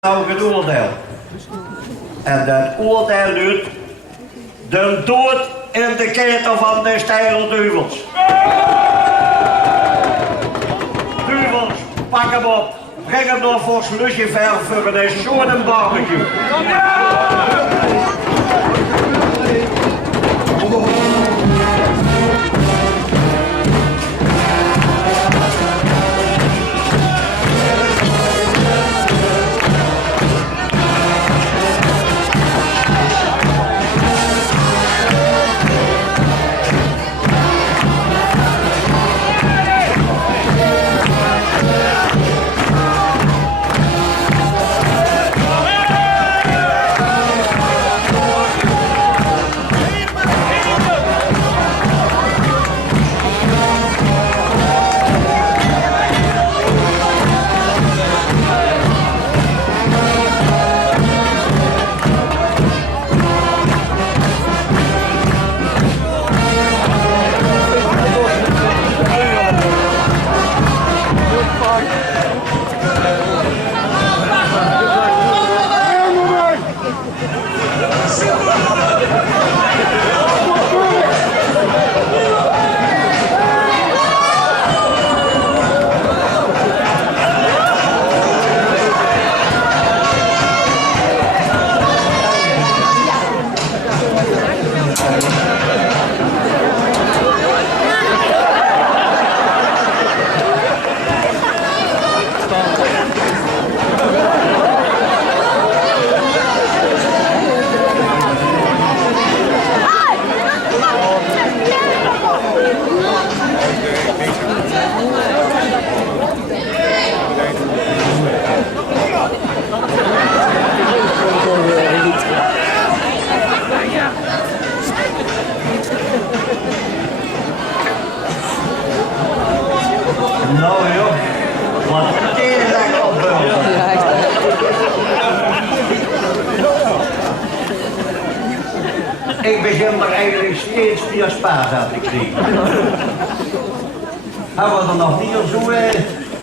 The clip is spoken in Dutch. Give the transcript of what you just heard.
nou geoordeeld. En dat oordeel luidt de dood in de ketel van de stijlduivels. Duivels, pak hem op. Breng hem door voor Lucifer voor een schoon barbecue. Nou joh, wat een tering op Ik begin er eigenlijk steeds meer spaas aan te krijgen. Hebben we er nog niet zo